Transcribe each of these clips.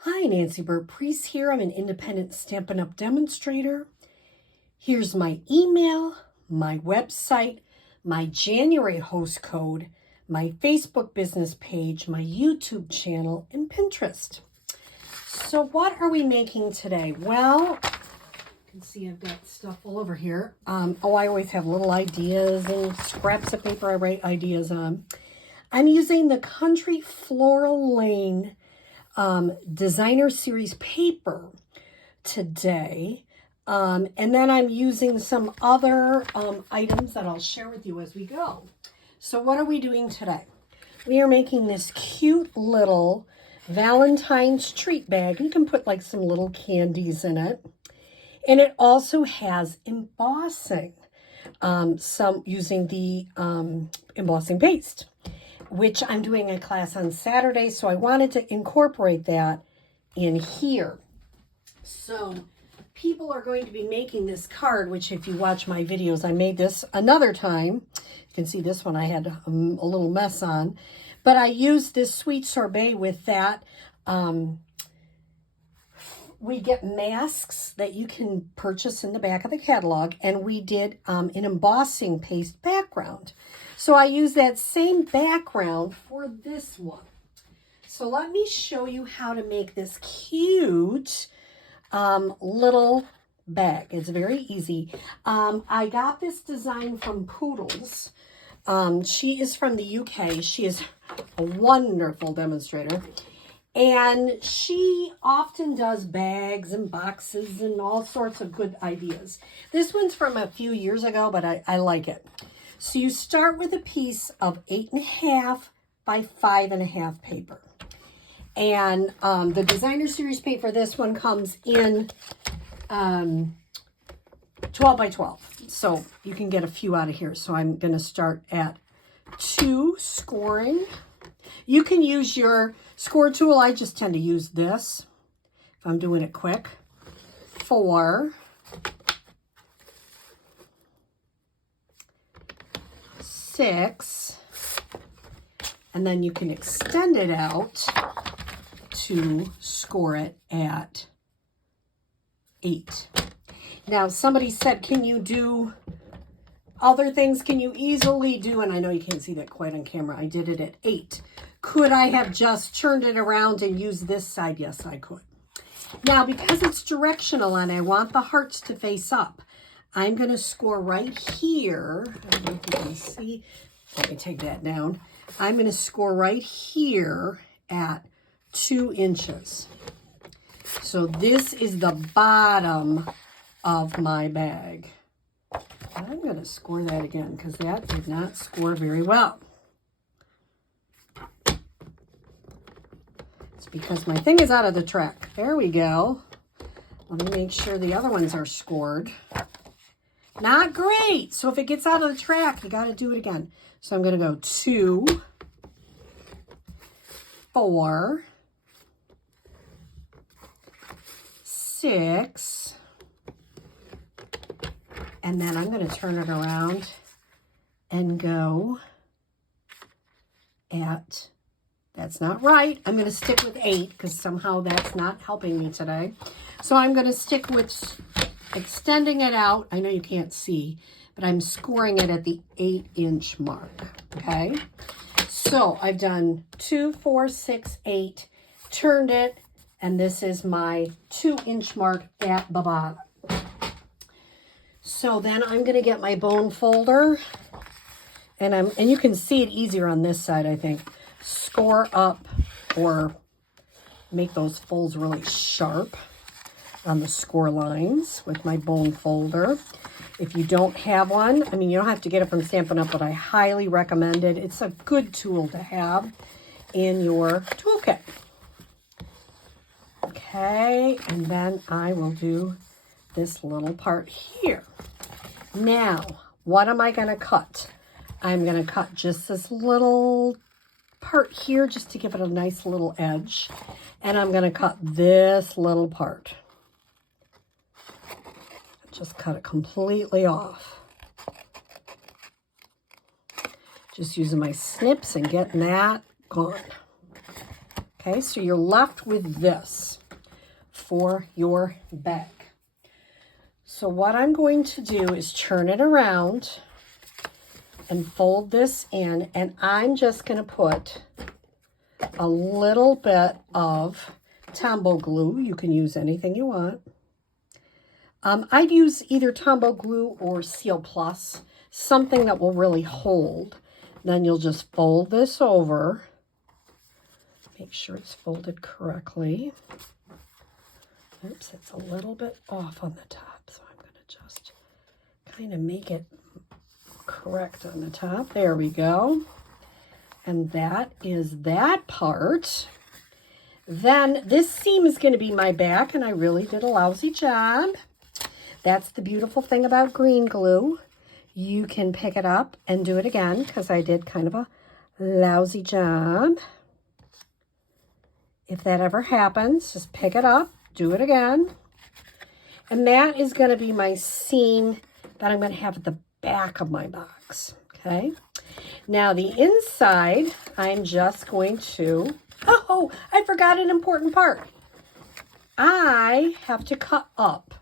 Hi, Nancy Burt-Preece here. I'm an independent Stampin' Up! Demonstrator. Here's my email, my website, my January host code, my Facebook business page, my YouTube channel, and Pinterest. So what are we making today? Well, you can see I've got stuff all over here. I always have little ideas and scraps of paper I write ideas on. I'm using the Country Floral Lane designer series paper today, and then I'm using some other items that I'll share with you as we go. So what are we doing today? We are making this cute little Valentine's treat bag. You can put like some little candies in it, and it also has embossing, some using the embossing paste, which I'm doing a class on Saturday, so I wanted to incorporate that in here. So people are going to be making this card, which if you watch my videos, I made this another time. You can see this one I had a little mess on, but I used this sweet sorbet with that. We get masks that you can purchase in the back of the catalog, and we did an embossing paste background. So I use that same background for this one. So let me show you how to make this cute little bag. It's very easy. I got this design from Poodles. She is from the UK. She is a wonderful demonstrator. And she often does bags and boxes and all sorts of good ideas. This one's from a few years ago, but I like it. So you start with a piece of 8.5 by 5.5 paper. And the designer series paper, this one comes in 12 by 12. So you can get a few out of here. So I'm going to start at 2 scoring. You can use your score tool. I just tend to use this if I'm doing it quick. 4, 6, and then you can extend it out to score it at 8. Now, somebody said, can you do other things? Can you easily do, and I know you can't see that quite on camera, I did it at 8. Could I have just turned it around and used this side? Yes, I could. Now, because it's directional and I want the hearts to face up, I'm going to score right here. I don't know if you can see. Let me take that down. I'm going to score right here at 2 inches. So this is the bottom of my bag. I'm going to score that again because that did not score very well. It's because my thing is out of the track. There we go. Let me make sure the other ones are scored. Not great. So if it gets out of the track, you got to do it again. So I'm going to go 2, 4, 6, and then I'm going to turn it around and go at, that's not right. I'm going to stick with 8 because somehow that's not helping me today. So I'm going to stick with extending it out. I know you can't see, but I'm scoring it at the 8-inch mark, okay? So I've done 2, 4, 6, 8, turned it, and this is my 2-inch mark at the bottom. So then I'm going to get my bone folder, and you can see it easier on this side, I think. Score up or make those folds really sharp on the score lines with my bone folder. If you don't have one, I mean, you don't have to get it from Stampin' Up, but I highly recommend it. It's a good tool to have in your toolkit. Okay, and then I will do this little part here. Now, what am I going to cut? I'm going to cut just this little part here just to give it a nice little edge. And I'm going to cut this little part. Just cut it completely off. Just using my snips and getting that gone. Okay, so you're left with this for your bag. So what I'm going to do is turn it around and fold this in, and I'm just going to put a little bit of Tombow glue. You can use anything you want. I'd use either Tombow glue or Seal Plus, something that will really hold. Then you'll just fold this over. Make sure it's folded correctly. Oops, it's a little bit off on the top, so I'm going to just kind of make it correct on the top. There we go. And that is that part. Then this seam is going to be my back, and I really did a lousy job. That's the beautiful thing about green glue. You can pick it up and do it again, because I did kind of a lousy job. If that ever happens, just pick it up, do it again. And that is going to be my seam that I'm going to have at the back of my box, okay? Now the inside, I'm just going to, oh, I forgot an important part. I have to cut up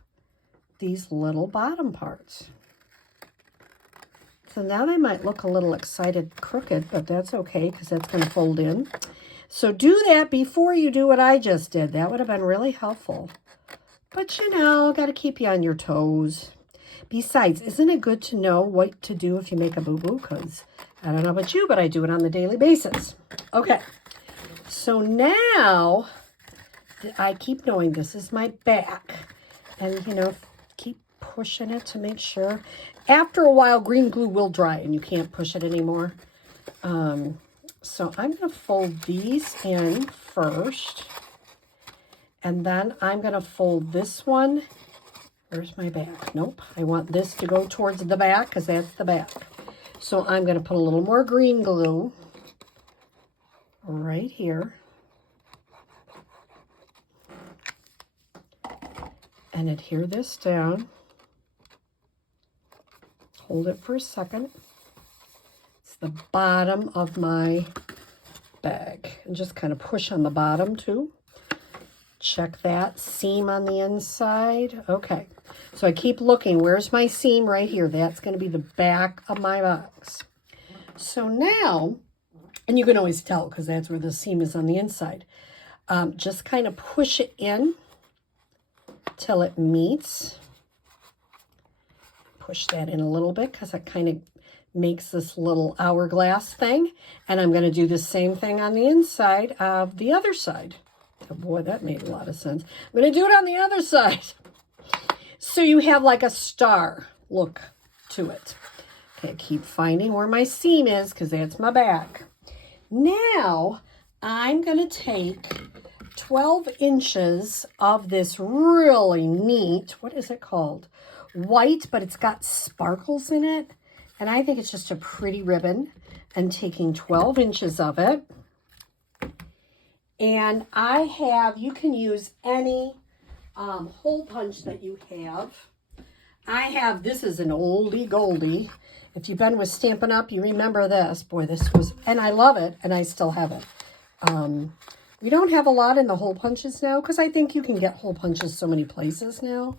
these little bottom parts. So now they might look a little excited crooked, but that's okay because that's going to fold in. So do that before you do what I just did. That would have been really helpful. But you know, got to keep you on your toes. Besides, isn't it good to know what to do if you make a boo-boo? Because I don't know about you, but I do it on the daily basis. Okay, so now I keep knowing this is my back. And, you know, keep pushing it to make sure. After a while, green glue will dry and you can't push it anymore. So I'm going to fold these in first. And then I'm going to fold this one. Where's my back? Nope. I want this to go towards the back because that's the back. So I'm going to put a little more green glue right here. And adhere this down. Hold it for a second. It's the bottom of my bag. And just kind of push on the bottom too. Check that seam on the inside. Okay, so I keep looking. Where's my seam? Right here. That's going to be the back of my box. So now, and you can always tell because that's where the seam is on the inside. Just kind of push it in till it meets. Push that in a little bit because it kind of makes this little hourglass thing. And I'm going to do the same thing on the inside of the other side. Oh boy, that made a lot of sense. I'm going to do it on the other side. So you have like a star look to it. Okay, keep finding where my seam is because that's my back. Now, I'm going to take 12 inches of this really neat, what is it called? White, but it's got sparkles in it. And I think it's just a pretty ribbon. And taking 12 inches of it. And I have, you can use any hole punch that you have. I have, this is an oldie goldie. If you've been with Stampin' Up, you remember this. Boy, this was, and I love it, and I still have it. We don't have a lot in the hole punches now, because I think you can get hole punches so many places now.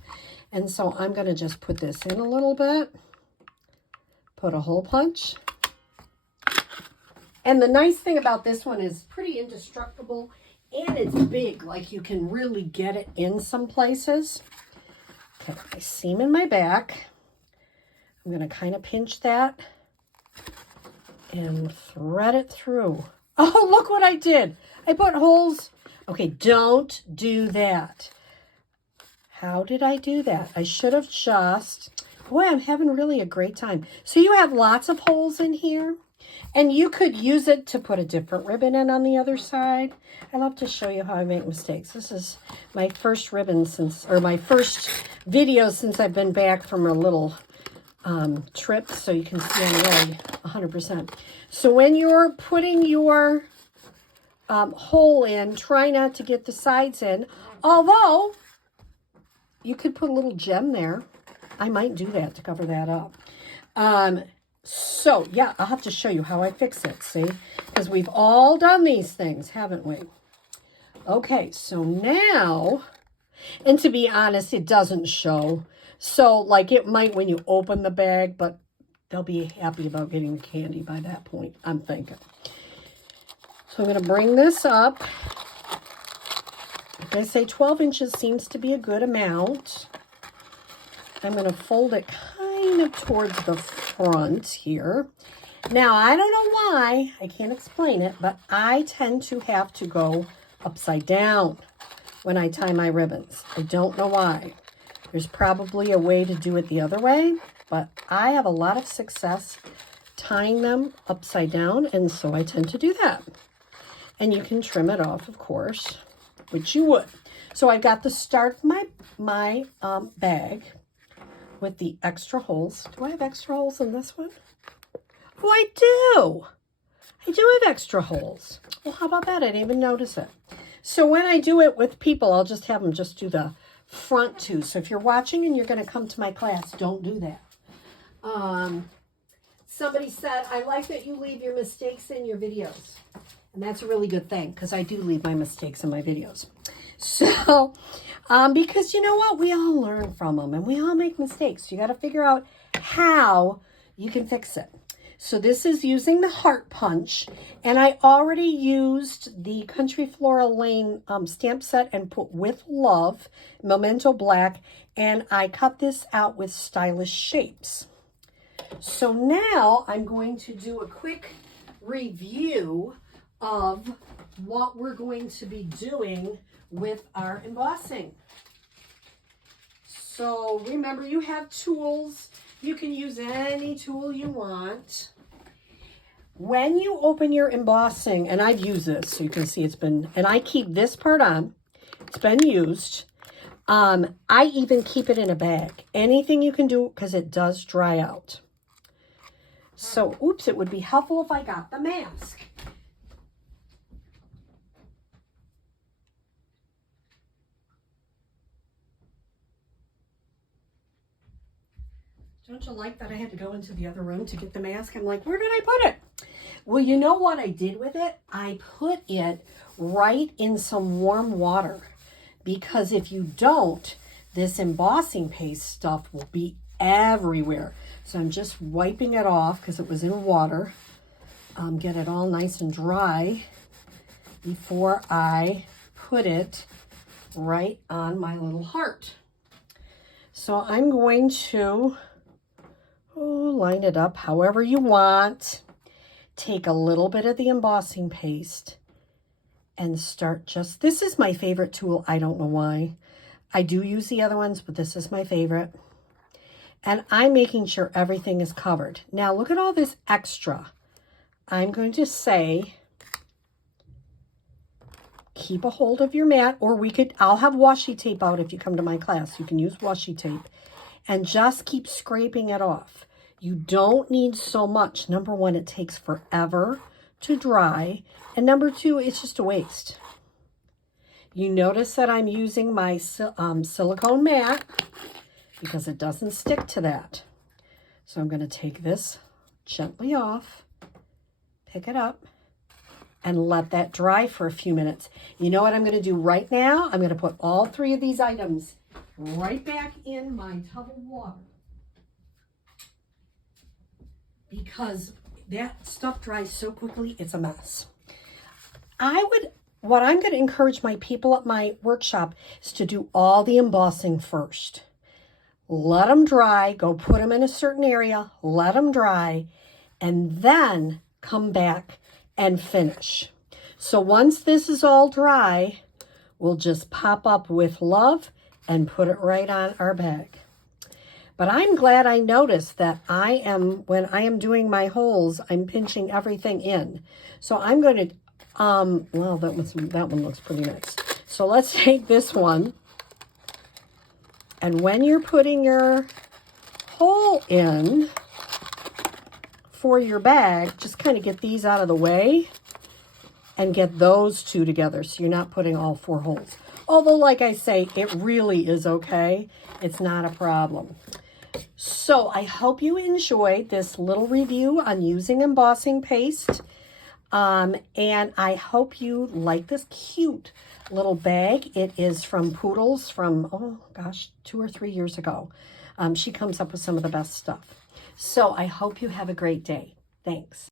And so I'm going to just put this in a little bit. Put a hole punch. And the nice thing about this one is pretty indestructible and it's big, like you can really get it in some places. Okay, my seam in my back. I'm going to kind of pinch that and thread it through. Oh, look what I did. I put holes. Okay, don't do that. How did I do that? I should have just, boy, I'm having really a great time. So you have lots of holes in here. And you could use it to put a different ribbon in on the other side. I love to show you how I make mistakes. This is my first ribbon since, or my first video since I've been back from a little trip. So you can see I'm really 100%. So when you're putting your hole in, try not to get the sides in. Although, you could put a little gem there. I might do that to cover that up. So, yeah, I'll have to show you how I fix it, see? Because we've all done these things, haven't we? Okay, so now, and to be honest, it doesn't show. So like it might when you open the bag, but they'll be happy about getting the candy by that point, I'm thinking. So I'm going to bring this up. Like I say, 12 inches seems to be a good amount. I'm going to fold it kind of towards the front here. Now, I don't know why, I can't explain it, but I tend to have to go upside down when I tie my ribbons. I don't know why. There's probably a way to do it the other way, but I have a lot of success tying them upside down, and so I tend to do that. And you can trim it off, of course, which you would. So I got the start of my bag with the extra holes. Do I have extra holes in this one? Oh, I do. I do have extra holes. Well, how about that? I didn't even notice it. So when I do it with people, I'll just have them just do the front two. So if you're watching and you're going to come to my class, don't do that. Somebody said, I like that you leave your mistakes in your videos. And that's a really good thing because I do leave my mistakes in my videos. So, because you know what? We all learn from them and we all make mistakes. You got to figure out how you can fix it. So this is using the heart punch, and I already used the Country Floral Lane stamp set and put with love, Memento Black, and I cut this out with stylish shapes. So now I'm going to do a quick review of what we're going to be doing with our embossing. So remember, you have tools. You can use any tool you want. When you open your embossing, and I've used this, so you can see it's been, and I keep this part on. It's been used. I even keep it in a bag. Anything you can do, because it does dry out. So, oops, it would be helpful if I got the mask. Don't you like that I had to go into the other room to get the mask? I'm like, where did I put it? Well, you know what I did with it? I put it right in some warm water. Because if you don't, this embossing paste stuff will be everywhere. So I'm just wiping it off because it was in water. Get it all nice and dry before I put it right on my little heart. So I'm going to line it up however you want. Take a little bit of the embossing paste and start just, this is my favorite tool. I don't know why. I do use the other ones, but this is my favorite. And I'm making sure everything is covered. Now look at all this extra. I'm going to say, keep a hold of your mat, or I'll have washi tape out if you come to my class. You can use washi tape and just keep scraping it off. You don't need so much. Number one, it takes forever to dry. And number two, it's just a waste. You notice that I'm using my silicone mat because it doesn't stick to that. So I'm going to take this gently off, pick it up, and let that dry for a few minutes. You know what I'm going to do right now? I'm going to put all three of these items right back in my tub of water. Because that stuff dries so quickly, it's a mess. What I'm going to encourage my people at my workshop is to do all the embossing first. Let them dry, go put them in a certain area, let them dry, and then come back and finish. So once this is all dry, we'll just pop up with love and put it right on our bag. But I'm glad I noticed that when I am doing my holes, I'm pinching everything in. So I'm going to, well, that one looks pretty nice. So let's take this one. And when you're putting your hole in for your bag, just kind of get these out of the way and get those two together so you're not putting all 4 holes. Although, like I say, it really is okay. It's not a problem. So I hope you enjoyed this little review on using embossing paste. And I hope you like this cute little bag. It is from Poodles from, oh gosh, 2 or 3 years ago. She comes up with some of the best stuff. So I hope you have a great day. Thanks.